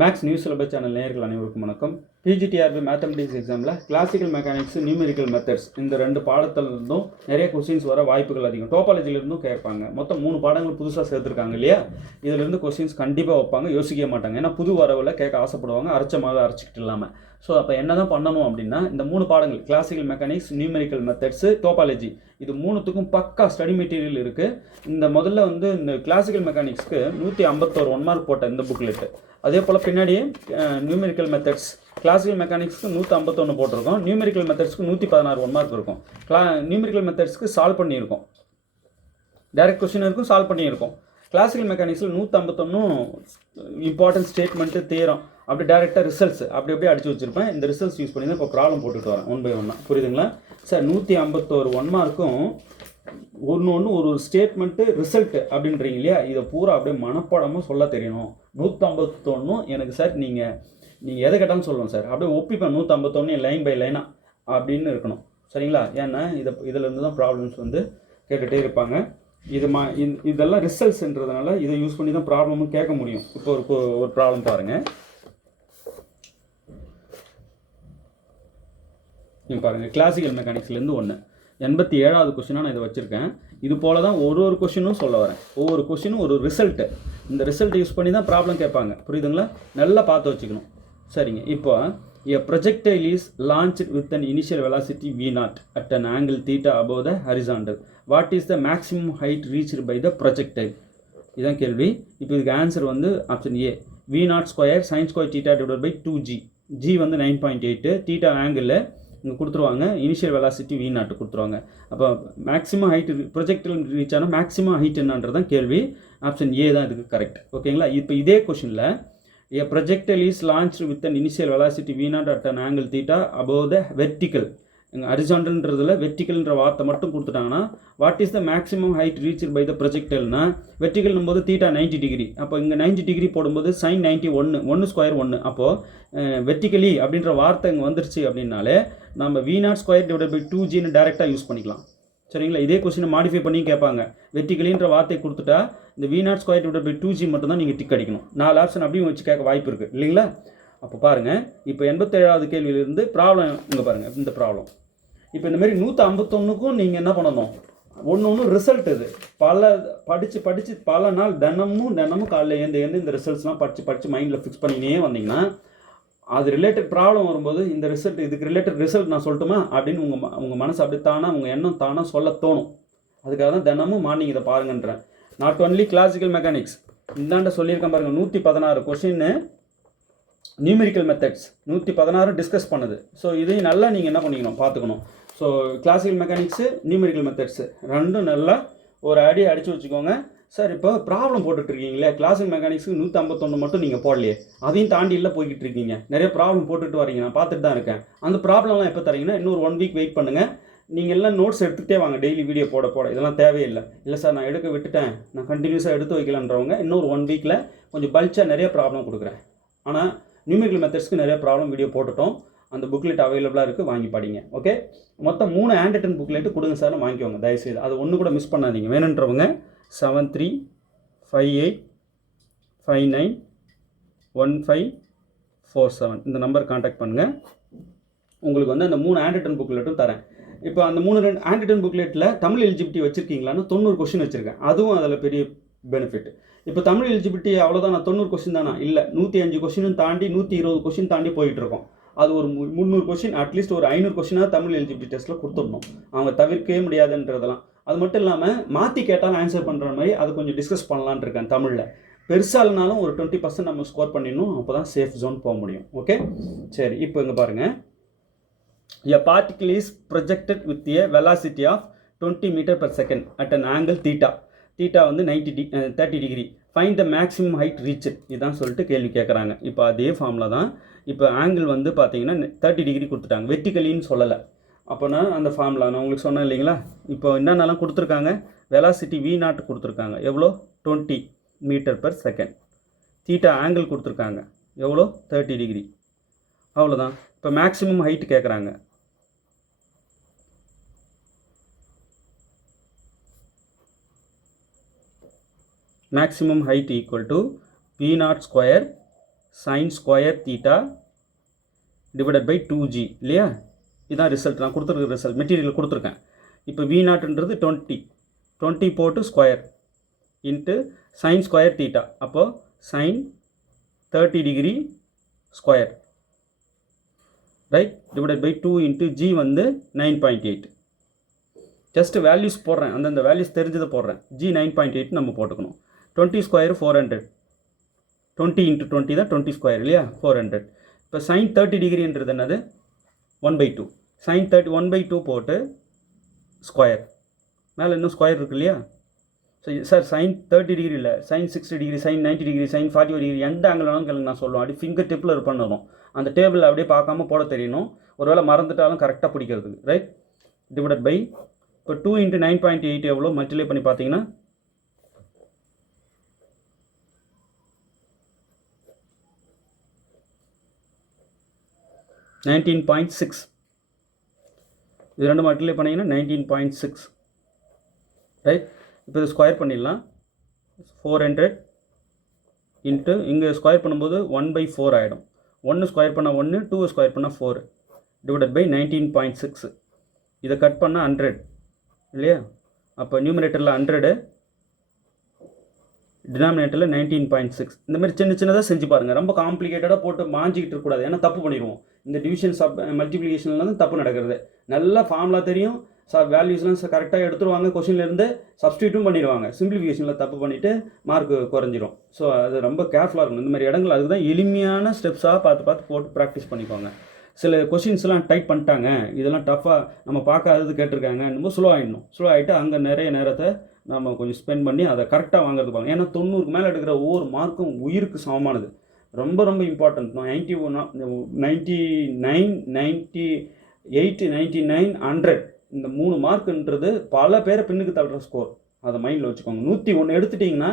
Maths news syllabus channel நேயர்கள் அனைவருக்கும் வணக்கம். பிஜிடிஆர்பி மேத்தமெட்டிக்ஸ் எக்ஸாமில் கிளாசிக்கல் மெக்கானிக்ஸ், நியூமெரிக்கல் மெத்தட்ஸ் இந்த ரெண்டு பாடத்திலிருந்தும் நிறைய கொஸ்டின்ஸ் வர வாய்ப்புகள் அதிகம். டோபாலஜிலிருந்தும் கேட்பாங்க. மொத்தம் 3 பாடங்கள் புதுசாக சேர்த்துருக்காங்க இல்லையா? இதிலிருந்து கொஸ்டின்ஸ் கண்டிப்பாக வைப்பாங்க, யோசிக்க மாட்டாங்க. ஏன்னா புது வரவில் கேட்க ஆசைப்படுவாங்க, அரைச்சமாக அரைச்சிக்கிட்டு இல்லாமல். ஸோ அப்போ என்ன தான் பண்ணணும் அப்படின்னா, இந்த 3 பாடங்கள் classical mechanics, numerical methods, topology இது 3த்துக்கும் பக்கா ஸ்டடி மெட்டீரியல் இருக்குது. இந்த முதல்ல இந்த கிளாசிக்கல் மெக்கானிக்ஸ்க்கு 151 1 மார்க் போட்ட இந்த புக்லெட்டு. அதே போல் பின்னாடியே நியூமெரிக்கல் மெத்தட்ஸ் கிளாசிக்கல் மெக்கானிக்ஸ்க்கு 151 போட்டிருக்கோம். நியூமெரிக்கல் மெத்தட்ஸ்க்கு 116 1 மார்க் இருக்கும். நியூமெரிக்கல் மெத்தட்ஸ்க்கு சால்வ் பண்ணியிருக்கோம், டைரக்ட் கொஸ்டின் இருக்கும், சால்வ் பண்ணியிருக்கோம். கிளாசிக்கல் மெக்கானிக்ஸில் 151 இம்பார்ட்டன்ட் ஸ்டேட்மெண்ட்டு, தேரம், அப்படி டேரெக்டாக ரிசல்ட்ஸ் அப்படி அப்படியே அடிச்சு வச்சுருப்பேன். இந்த ரிசல்ட்ஸ் யூஸ் பண்ணி தான் இப்போ ப்ராப்ளம் போட்டுட்டு வரேன் 1 by 1. புரியுதுங்களா சார்? 151 1 மார்க்கும் ஒன்று ஒரு ஸ்டேட்மெண்ட்டு ரிசல்ட்டு அப்படின்றீங்க இல்லையா? இதை பூரா அப்படியே மனப்பாடமாக சொல்ல தெரியணும். 151 எனக்கு சார் நீங்கள் எதை கேட்டாலும் சொல்லுவோம் சார், அப்படியே ஒப்பிப்பேன். 151 லைன் பை லைனாக அப்படின்னு இருக்கணும், சரிங்களா? ஏன்னா இதிலேருந்து தான் ப்ராப்ளம்ஸ் கேட்டுகிட்டே இருப்பாங்க. இதெல்லாம் ரிசல்ட்ஸ்ன்றதுனால இதை யூஸ் பண்ணி தான் ப்ராப்ளமும் கேட்க முடியும். இப்போ ஒரு ப்ராப்ளம் பாருங்கள். நீங்கள் பாருங்கள், கிளாசிக்கல் மெக்கானிக்ஸ்லேருந்து 87வது கொஸ்டினாக நான் இதை வச்சுருக்கேன். இது போல் தான் ஒரு கொஸ்டினும் சொல்ல வரேன். ஒவ்வொரு கொஸ்டினும் ஒரு ரிசல்ட்டு. இந்த ரிசல்ட்டை யூஸ் பண்ணி தான் ப்ராப்ளம் கேட்பாங்க, புரியுதுங்களா? நல்லா பார்த்து வச்சுக்கணும். சரிங்க, இப்போ a projectile is launched with an initial velocity v0 at an angle theta above the horizontal. What is the maximum height reached by the projectile? இதான் கேள்வி. இப்போ இதுக்கு answer option A, v0 square sine square theta divide by 2g. g 9.8, theta ஆங்கிளில் இங்கே கொடுத்துருவாங்க, initial velocity v0 கொடுத்துருவாங்க. அப்போ maximum height projectile reach ஆனால் மேக்ஸிமம் ஹைட் என்னன்றதான் கேள்வி. ஆப்ஷன் ஏ தான் இதுக்கு கரெக்ட். ஓகேங்களா? இப்போ இதே கொஷனில் a projectile is launched with an initial velocity v0 at an angle theta above the vertical. ஹரிசாண்டல்ன்றதுல வெர்டிக்கல்ன்ற வார்த்தை மட்டும் கொடுத்துட்டாங்கன்னா, what is the maximum height reached by the ப்ரொஜெக்டைல்னா, வெர்டிக்கல்னும் போது தீட்டா 90 டிகிரி. அப்போ இங்கே 90 டிகிரி போடும்போது சைன் 90 1 ஸ்கொயர் 1. அப்போது வெர்டிக்கலி அப்படின்ற வார்த்தை இங்கே வந்துருச்சு அப்படின்னாலே நம்ம v0 ஸ்கொயர் டிவைட் பை 2gன்னு டேரெக்டாக யூஸ் பண்ணிக்கலாம், சரிங்களா? இதே கொஸ்டினை மாடிஃபை பண்ணி கேட்பாங்க. வெர்டிக்கலின்ற வார்த்தையை கொடுத்துட்டா இந்த v0 square divide by 2g மட்டும் தான் நீங்கள் டிக் அடிக்கணும். 4 ஆப்ஷன் அப்படியும் வச்சு கேட்க வாய்ப்பு இருக்குது இல்லைங்களா? அப்போ பாருங்கள், இப்போ 87வது கேள்வியிலிருந்து ப்ராப்ளம் இங்கே பாருங்கள். இந்த ப்ராப்ளம் இப்போ இந்த மாதிரி 151க்கும் நீங்கள் என்ன பண்ணணும், ஒன்று ரிசல்ட். இது படித்து பல நாள் தினமும் காலையில் ஏந்து இந்த ரிசல்ட்ஸ்லாம் படித்து மைண்டில் ஃபிக்ஸ் பண்ணினே வந்தீங்கன்னா, அது ரிலேட்டட் ப்ராப்ளம் வரும்போது இந்த ரிசல்ட், இதுக்கு ரிலேட்டட் ரிசல்ட் நான் சொல்லட்டுமா அப்படின்னு உங்கள் மனசு அப்படி தானே, உங்கள் எண்ணம் தானே சொல்ல தோணும். அதுக்காக தான் தினமும் மார்னிங் இதை பாருங்கன்றேன். நாட் ஒன்லி கிளாசிக்கல் மெக்கானிக்ஸ், இந்தாண்ட சொல்லியிருக்கேன் பாருங்கள். 116 கொஸ்டின்னு நியூமெரிக்கல் மெத்தட்ஸ் 116 டிஸ்கஸ் பண்ணுது. ஸோ இதையும் நல்லா நீங்கள் என்ன பண்ணிக்கணும், பார்த்துக்கணும். So classical mechanics, numerical methods ரெண்டும் நல்லா ஒரு அடித்து வச்சுக்கோங்க. சார் இப்போ ப்ராப்ளம் போட்டுட்ருக்கீங்களே, கிளாசிக்கல் மெக்கானிக்ஸுக்கு 151 மட்டும் நீங்கள் போடலையே, அதையும் தாண்டி இல்லை போய்கிட்டு இருக்கீங்க. நிறைய ப்ராப்ளம் போட்டுட்டு வரீங்க, நான் பார்த்துட்டு தான் இருக்கேன். அந்த ப்ராப்ளம்லாம் எப்போ தரீங்கன்னா, இன்னொரு 1 வீக் வெயிட் பண்ணுங்கள். நீங்கள் எல்லாம் நோட்ஸ் எடுத்துகிட்டே வாங்க, டெய்லி வீடியோ போட இதெல்லாம் தேவையில்லை. இல்லை சார் நான் எடுக்க விட்டுட்டேன், நான் கண்டினியூஸாக எடுத்து வைக்கலான்றவங்க இன்னொரு 1 வீக்கில் கொஞ்சம் பல்ச்சாக நிறைய ப்ராப்ளம் கொடுக்குறேன். ஆனால் நியூமெரிக்கல் மெத்தட்ஸ்க்கு நிறைய ப்ராப்ளம் வீடியோ போட்டுட்டோம். அந்த புக்லெட் அவைலபிளாக இருக்குது, வாங்கி படிங்க. ஓகே, மொத்தம் 3 ஹேண்ட் புக்லெட்டு கொடுங்க சார், வாங்கிக்கோங்க தயவுசெய்து. அது ஒன்று கூட மிஸ் பண்ணாதீங்க. வேணுன்றவங்க 7358591547 இந்த நம்பர் கான்டாக்ட் பண்ணுங்கள். உங்களுக்கு அந்த 3 ஹேண்ட் புக்லெட்டும் தரேன். இப்போ அந்த 3 ஹேண்ட் புக்லெட்டில் தமிழ் எலிஜிபிலிட்டி வச்சுருக்கீங்களான்னு 90 கொஸ்டின் வச்சுருக்கேன். அதுவும் அதில் பெரிய பெனிஃபிட். இப்போ தமிழ் எலிஜிபிலிட்டி அவ்வளோதான், நான் 90 கொஸ்டின் தானா? இல்லை, 105 கொஸ்டினும் தாண்டி 120 கொஸ்டின் தாண்டி போயிட்டுருக்கோம். அது ஒரு 300 கொஸ்டின், அட்லீஸ்ட் ஒரு 500 கொஸ்டினாக தமிழ் எலிஜிபிலிட்டி டெஸ்ட்டில் கொடுத்துடணும். அவங்க தவிர்க்கவே முடியாதுன்றதெல்லாம். அது மட்டும் இல்லாமல் மாற்றி கேட்டாலும் ஆன்சர் பண்ணுற மாதிரி அது கொஞ்சம் டிஸ்கஸ் பண்ணலான்னு இருக்கேன் தமிழில். பெருசாலுனாலும் ஒரு 20% நம்ம ஸ்கோர் பண்ணிடணும், அப்போ தான் சேஃப் ஜோன் போக முடியும். ஓகே, சரி. இப்போ இங்கே பாருங்கள், a particle is projected with a velocity of 20 meter per second at an angle theta. Theta 30 degree. Find the maximum height reach. இதுதான் சொல்லிட்டு கேள்வி கேட்குறாங்க. இப்போ அதே ஃபார்மில் தான். இப்போ ஆங்கிள் பார்த்தீங்கன்னா 30 டிகிரி கொடுத்துட்டாங்க, வெர்டிக்கலின்னு சொல்லலை. அப்போனா அந்த ஃபார்முலா நான் உங்களுக்கு சொன்னேன் இல்லைங்களா? இப்போ என்னென்னலாம் கொடுத்துருக்காங்க, வெலாசிட்டி v0 கொடுத்துருக்காங்க, எவ்வளோ 20 metre per second. Theta angle கொடுத்துருக்காங்க, எவ்வளோ 30 டிகிரி. அவ்வளோதான். இப்போ மேக்ஸிமம் ஹைட் கேட்குறாங்க. maximum height equal to v0 square sin square theta divided by 2g இல்லையா? இதுதான் ரிசல்ட். நான் கொடுத்துருக்க ரிசல்ட் மெட்டீரியல் கொடுத்துருக்கேன். இப்போ V0ன்றது 20 போட்டு square into sin square theta. அப்போது sin 30 degree square right divided by 2 into g வந்து 9.8. ஜஸ்ட் வேல்யூஸ் போடுறேன், அந்தந்த வேல்யூஸ் தெரிஞ்சதை போடுறேன். g 9.8 நம்ம போட்டுக்கணும். 20 ஸ்கொயர் 400, 20 இன்ட்டு 20 தான் 20 ஸ்கொயர் இல்லையா? 400. இப்போ sin 30 டிகிரின்றது என்னது? 1/2. sin 30 1/2 போட்டு ஸ்கொயர், மேலே இன்னும் ஸ்கொயர் இருக்கு இல்லையா? ஸோ சார் sin 30 டிகிரி இல்லை, sin 60 degree, sin 90 degree, sin 45 degree, எந்த ஆங்கிள் வேணாலும் கேளுங்க, நான் சொல்லுவேன். அப்படி ஃபிங்கர் டிப்பில் இது பண்ணணும். அந்த டேபிள் அப்படியே பார்க்காம போட தெரியணும். ஒருவேளை மறந்துட்டாலும் கரெக்டாக பிடிக்கிறதுக்கு. ரைட் டிவைடட் பை இப்போ 2 இன்ட்டு 9.8 எவ்வளோ மல்டிப்ளை பண்ணி பார்த்தீங்கன்னா 19.6. இது ரெண்டு மல்டிப்ளை பண்ணிங்கன்னா 19.6. ரைட் இப்போ இது ஸ்கொயர் பண்ணிடலாம். 400 இன்ட்டு இங்கே ஸ்கொயர் பண்ணும்போது 1/4 ஆகிடும். 1 ஸ்கொயர் பண்ணால் 1, 2 ஸ்கொயர் பண்ணால் 4 டிவைடட் பை 19.6. இதை கட் பண்ணால் 100 இல்லையா? அப்போ நியூமரேட்டரில் 100, டினாமினேட்டரில் 19.6. இந்த மாதிரி சின்ன சின்னதாக செஞ்சு பாருங்கள். ரொம்ப காம்ப்ளிகேட்டடாக போட்டு மாஞ்சிக்கிட்டு இருக்கக்கூடாது, ஏன்னா தப்பு பண்ணிடுவோம். இந்த டிவிஷன் மல்டிப்ளிகேஷனில் தான் தப்பு நடக்கிறது. நல்லா ஃபார்முலா தெரியும், வேல்யூஸ்லாம் கரெக்டாக எடுத்துருவாங்க, கொஷின்லேருந்து சப்ஸ்டியூட்டும் பண்ணிடுவாங்க. சிம்பிளிஃபிகேஷனில் தப்பு பண்ணிவிட்டு மார்க் குறைஞ்சிரும். ஸோ அது ரொம்ப கேர்ஃபுல்லாக இருக்கணும். இந்த மாதிரி இடங்கள் அதுக்கு தான் எளிமையான ஸ்டெப்ஸாக பார்த்து போட்டு ப்ராக்டிஸ் பண்ணிக்கோங்க. சில கொஷின்ஸ்லாம் டைப் பண்ணிட்டாங்க, இதெல்லாம் டஃப்பாக நம்ம பார்க்காதது கேட்டிருக்காங்க, ரொம்ப ஸ்லோ ஆகிட்டு அங்கே நிறைய நேரத்தை நம்ம கொஞ்சம் ஸ்பெண்ட் பண்ணி அதை கரெக்டாக வாங்குறது பாருங்க. ஏன்னா 90க்கு மேலே எடுக்கிற ஒவ்வொரு மார்க்கும் உயிருக்கு சமமானது. ரொம்ப ரொம்ப இம்பார்ட்டன்ட். 99, 98, 99, 100 இந்த 3 மார்க்குன்றது பல பேரை பின்னுக்கு தள்ளுற ஸ்கோர். அதை மைண்டில் வச்சுக்கோங்க. 101 எடுத்துட்டிங்கன்னா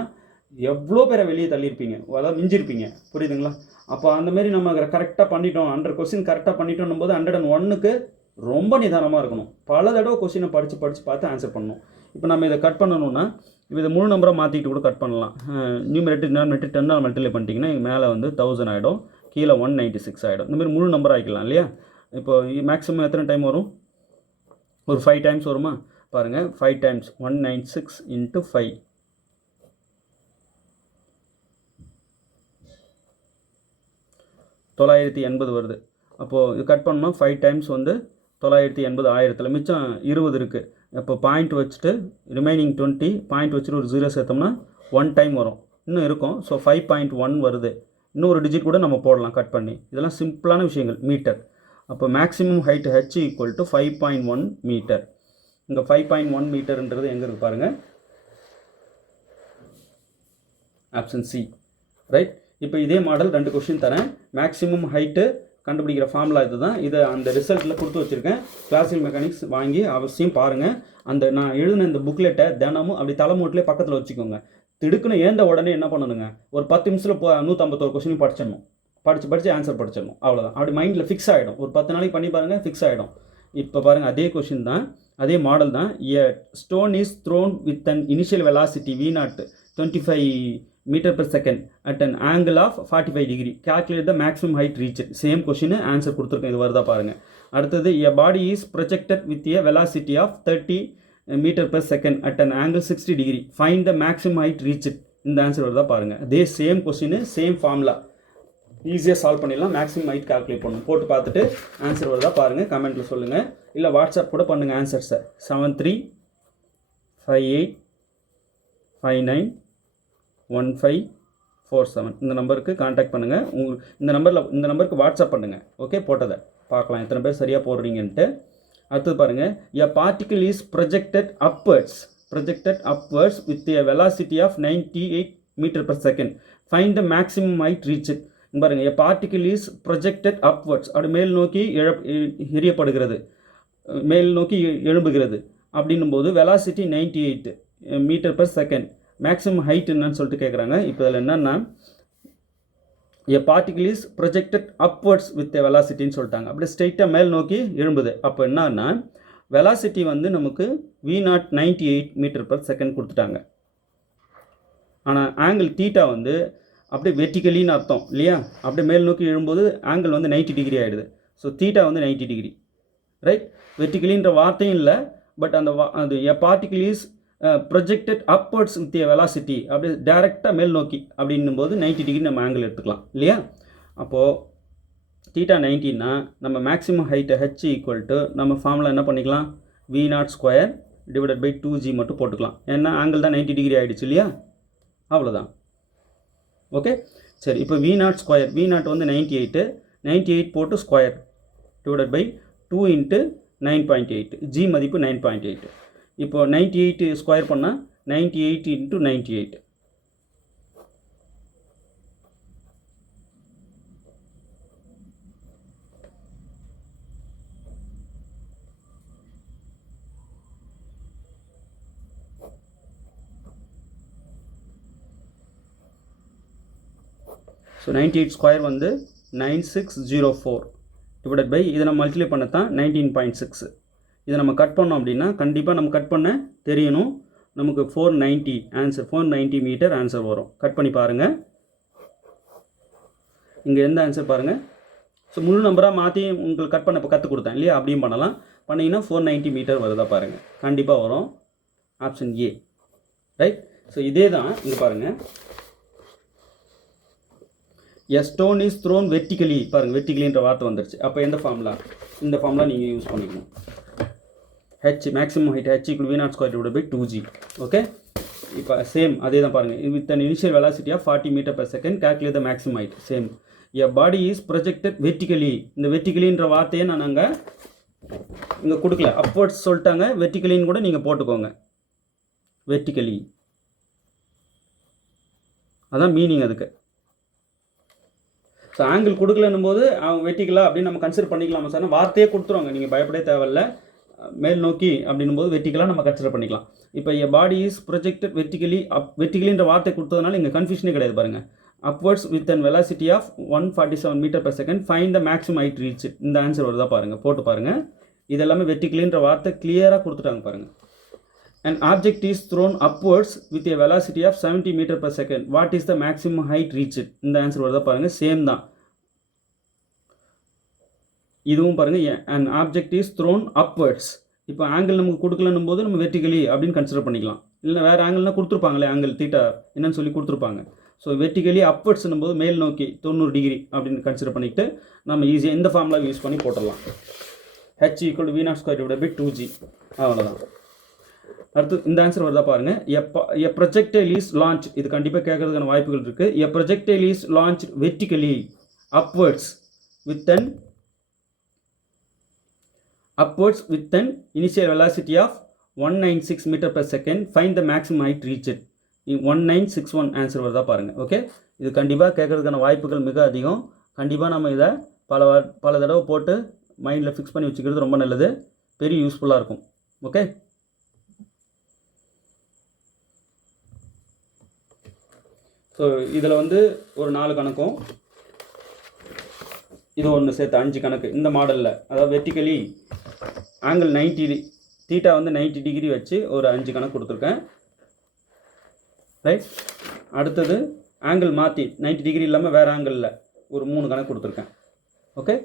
எவ்வளோ பேரை வெளியே தள்ளியிருப்பீங்க, அதாவது மிஞ்சிருப்பீங்க. புரியுதுங்களா? அப்போ அந்தமாரி நம்ம கரெக்டாக பண்ணிட்டோம், 100 கொஸ்டின் கரெக்டாக பண்ணிட்டோம் போது 101க்கு ரொம்ப நிதானமாக இருக்கணும். பல தடவை கொஸ்டினை படித்து பார்த்து ஆன்சர் பண்ணணும். இப்போ நம்ம இதை கட் பண்ணணும்னா இப்போ இதை முழு நம்பராக மாற்றிக்கிட்டு கூட கட் பண்ணலாம். நியூமரேட்டர் டினாமினேட்டர் 10 மல்டிப்ளை பண்ணிட்டீங்கன்னா மேலே வந்து 1000 ஆகிடும், கீழே 196 ஆகிடும். இந்தமாதிரி முழு நம்பர் ஆகிக்கலாம் இல்லையா? இப்போ மேக்ஸிமம் எத்தனை டைம் வரும்? ஒரு 5 டைம்ஸ் வருமா? பாருங்கள், 5 டைம்ஸ் 196 இன்ட்டு 5 980 வருது. அப்போது இது கட் பண்ணோம். 5 டைம்ஸ் வந்து 980, 1000 மிச்சம் 20 இருக்குது. இப்போ பாயிண்ட் வச்சுட்டு ரிமைனிங் 20 பாயிண்ட் வச்சுட்டு ஒரு 0 சேர்த்தோம்னா 1 டைம் வரும், இன்னும் இருக்கும். ஸோ 5.1 வருது. இன்னும் ஒரு டிஜிட் கூட நம்ம போடலாம் கட் பண்ணி. இதெல்லாம் சிம்பிளான விஷயங்கள். மீட்டர். அப்போ மேக்ஸிமம் ஹைட் h = 5.1 மீட்டர். இங்கே 5.1 மீட்டர்ன்றது எங்கே இருக்குது பாருங்கள், ஆப்ஷன் சி. ரைட் இப்போ இதே மாடல் 2 கொஸ்டின் தரேன். மேக்ஸிமம் ஹைட்டு கண்டுபிடிக்கிற ஃபார்முலா இது தான். இதை அந்த ரிசல்ட்டில் கொடுத்து வச்சுருக்கேன். கிளாசிக்கல் மெக்கானிக்ஸ் வாங்கி அவசியம் பாருங்கள். அந்த நான் எழுதின இந்த புக்லெட்டை தினமும் அப்படி தலைமூட்டிலே பக்கத்தில் வச்சுக்கோங்க. திடுக்குன்னு ஏந்த உடனே என்ன பண்ணணுங்க, ஒரு 10 நிமிஷத்தில் 151 கொஸ்டின் படிச்சிடணும். படித்து ஆன்சர் படிச்சிடணும். அவ்வளோதான். அப்படி மைண்டில் ஃபிக்ஸ் ஆகிடும். ஒரு 10 நாளைக்கு பண்ணி பாருங்கள், ஃபிக்ஸ் ஆகிடும். இப்போ பாருங்கள், அதே கொஸ்டின் தான், அதே மாடல் தான். A stone is thrown with an initial velocity V0 25 meter per second at an angle of 45 degree. Calculate the maximum height reached. Same question answer கொடுத்துருக்கேன். இது வருதா பாருங்கள். அடுத்தது, a body is projected with a velocity of 30 meter per second at an angle 60 degree. Find the maximum height reached. இந்த answer வருதா பாருங்கள். அதே same question, same formula. ஈஸியாக சால்வ் பண்ணிடலாம். மேக்ஸிமம் ஹைட் கால்குலேட் பண்ணணும். போட்டு பார்த்துட்டு ஆன்சர் வருதா பாருங்கள், கமெண்ட்டில் சொல்லுங்கள். இல்லை வாட்ஸ்அப் கூட பண்ணுங்கள் ஆன்சர்ஸை. 7358591547 இந்த நம்பருக்கு காண்டாக்ட் பண்ணுங்கள். இந்த நம்பருக்கு வாட்ஸ்அப் பண்ணுங்கள். ஓகே, போட்டதை பார்க்கலாம் எத்தனை பேர் சரியாக போடுறீங்கன்ட்டு. அடுத்தது பாருங்கள், a particle is projected upwards with a velocity of 98 meter per second. Find the maximum height reached. பாருங்கள், a particle is projected upwards, அது மேல் நோக்கி எரியப்படுகிறது, மேல் நோக்கி எழும்புகிறது. அப்படின்னும் போது velocity 98 metre per second. Maximum height என்னன்னு சொல்லிட்டு கேட்குறாங்க. இப்போ இதில் என்னென்னா, a particle is projected upwards with a velocityன்னு சொல்லிட்டாங்க. அப்படியே ஸ்ட்ரெயிட்டாக மேல் நோக்கி எழும்புது. அப்போ என்னன்னா, வெலாசிட்டி வந்து நமக்கு V0 98 மீட்டர் per செகண்ட் கொடுத்துட்டாங்க. ஆனால் ஆங்கிள் தீட்டா வந்து அப்படியே வெர்டிக்கலின்னு அர்த்தம் இல்லையா? அப்படியே மேல் நோக்கி எழும்போது ஆங்கிள் வந்து 90 டிகிரி ஆகிடுது. ஸோ தீட்டா வந்து 90 டிகிரி, ரைட்? வெர்டிக்கலின்ற வார்த்தையும் இல்லை, பட் அது a particle is projected upwards with a velocity, அப்படியே டேரெக்டாக மேல் நோக்கி அப்படின்னும் போது 90 டிகிரி நம்ம ஆங்கிள் எடுத்துக்கலாம் இல்லையா? அப்போது தீட்டா 90னா நம்ம மேக்ஸிமம் ஹைட்டை ஹெச் ஈக்குவல் டு நம்ம ஃபார்முலா என்ன பண்ணிக்கலாம், V0² டிவைடட் பை 2g மட்டும் போட்டுக்கலாம். ஏன்னா ஆங்கிள் தான் 90 டிகிரி ஆகிடுச்சு இல்லையா? அவ்வளோதான். ஓகே, சரி. இப்போ V0 வந்து 98 போட்டு square divided by 2 into 9.8, g மதிப்பு 9.8. இப்போ 98 ஸ்கொயர் பண்ணால் 98 இன்ட்டு 98. ஸோ 98 ஸ்கொயர் வந்து 9604 டிவைடட் பை இதை நம்ம மல்டிப்ளை பண்ண தான் 19.6. இதை நம்ம கட் பண்ணோம் அப்படின்னா கண்டிப்பாக நம்ம கட் பண்ண தெரியணும். நமக்கு 490 ஆன்சர், 490 மீட்டர் ஆன்சர் வரும். கட் பண்ணி பாருங்கள். இங்கே எந்த ஆன்சர் பாருங்கள். ஸோ முழு நம்பராக மாற்றி உங்களுக்கு கட் பண்ண இப்போ கற்றுக் கொடுத்தேன் இல்லையா? அப்படியும் பண்ணலாம். பண்ணிங்கன்னா 490 மீட்டர் வருதா பாருங்கள். கண்டிப்பாக வரும். Option A, right? ஸோ இதே தான் இங்கே பாருங்கள். A stone is thrown vertically, பாருங்கள் வெர்டிக்கலின்ற வார்த்தை வந்துருச்சு. அப்போ எந்த ஃபார்முலா? இந்த ஃபார்முலா நீங்கள் யூஸ் பண்ணிக்கணும். H maximum height H equal V0² divided by 2g. Okay, இப்போ சேம் அதே தான் பாருங்கள். With an initial velocity of 40 metre per second calculate the maximum height. Same. A body is projected vertically. இந்த வெர்டிக்கலின்ற வார்த்தையை நான் நாங்கள் இங்கே கொடுக்கல, அப்வர்ட்ஸ் சொல்லிட்டாங்க. வெர்டிக்கலின்னு கூட நீங்கள் போட்டுக்கோங்க. வெர்டிக்கலி அதான் மீனிங் அதுக்கு. ஸோ ஆங்கிள் கொடுக்கலன்னும் போது அவங்க வெர்டிக்கலாக அப்படின்னு நம்ம கன்சிடர் பண்ணிக்கலாமா சார்? வார்த்தையே கொடுத்துருவாங்க, நீங்கள் பயப்படவே தேவையில்லை. மேல் நோக்கி அப்படின்னும் போது வெர்டிக்கலாக நம்ம கன்சிடர் பண்ணிக்கலாம். இப்போ a body is projected vertically, வெர்டிக்கலின்ற வார்த்தை கொடுத்ததுனால இங்கே கன்ஃபியூஷனே கிடையாது பாருங்கள். Upwards with an velocity of 147 metre per second find the maximum height reach. இந்த ஆன்சர் வருதா பாருங்கள், போட்டு பாருங்கள். இது எல்லாமே வெர்டிக்கலின்ற வார்த்தை கிளியராக கொடுத்துட்டாங்க பாருங்கள். An object is thrown upwards with a velocity of 70 meter per second. What is the maximum height reached? இந்த ஆன்சர் வருதா பாருங்க. சேம் தான் இதுவும் பாருங்க. an object is thrown upwards. இப்போ ஆங்கிள் நமக்கு கொடுக்கலன்னும் போது நம்ம வெர்டிக்கலி அப்படின்னு கன்சிடர் பண்ணிக்கலாம். இல்லை வேறு ஆங்கிள்னா கொடுத்துருப்பாங்களே, ஆங்கிள் தீட்டா என்னன்னு சொல்லி கொடுத்துருப்பாங்க. ஸோ வெர்டிக்கலி அப்வர்ட்ஸ்னும் போது மேல் நோக்கி 90 டிகிரி அப்படின்னு கன்சிடர் பண்ணிவிட்டு நம்ம ஈஸியாக இந்த ஃபார்முலா யூஸ் பண்ணி போட்டுடலாம். H equal V0² divided by 2g. அவ்வளோதான். அடுத்து இந்த ஆன்சர் வருதா பாருங்க. A projectile is launch. இது கண்டிப்பாக கேட்கறதுக்கான வாய்ப்புகள் இருக்குது. A projectile is launch vertically upwards with an initial velocity of 196 metre per second. Find the maximum height reached. 1961 answer வருதா பாருங்கள். ஓகே, இது கண்டிப்பாக கேட்கறதுக்கான வாய்ப்புகள் மிக அதிகம். கண்டிப்பாக நம்ம இதை பல தடவை போட்டு மைண்டில் ஃபிக்ஸ் பண்ணி வச்சுக்கிறது ரொம்ப நல்லது, பெரிய யூஸ்ஃபுல்லாக இருக்கும். ஓகே, ஸோ இதில் வந்து ஒரு 4 கணக்கும் இது ஒன்று சேர்த்து 5 கணக்கு இந்த மாடலில். அதாவது வெர்டிக்கலி ஆங்கிள் 90 தீட்டா வந்து 90 டிகிரி வச்சு ஒரு 5 கணக்கு கொடுத்துருக்கேன், ரைட்? அடுத்தது ஆங்கிள் மாற்றி 90 டிகிரி இல்லாமல் வேறு ஆங்கிளில் ஒரு 3 கணக்கு கொடுத்துருக்கேன். ஓகே,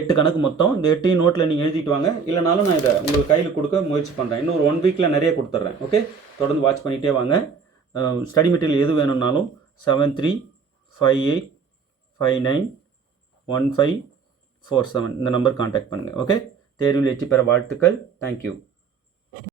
8 கணக்கு மொத்தம். இந்த 8 நோட்டில் நீங்கள் எழுதிட்டு வாங்க, இல்லைனாலும் நான் இதை உங்களுக்கு கையில் கொடுக்க முயற்சி பண்ணுறேன். இன்னும் ஒரு 1 வீக்கில் நிறைய கொடுத்துட்றேன். ஓகே, தொடர்ந்து வாட்ச் பண்ணிகிட்டே வாங்க. ஸ்டடி மெட்டீரியல் எது வேணும்னாலும் 7358591547 இந்த நம்பர் கான்டாக்ட் பண்ணுங்கள். ஓகே, தேர்வில் வெற்றி பெற வாழ்த்துக்கள். தேங்க்யூ.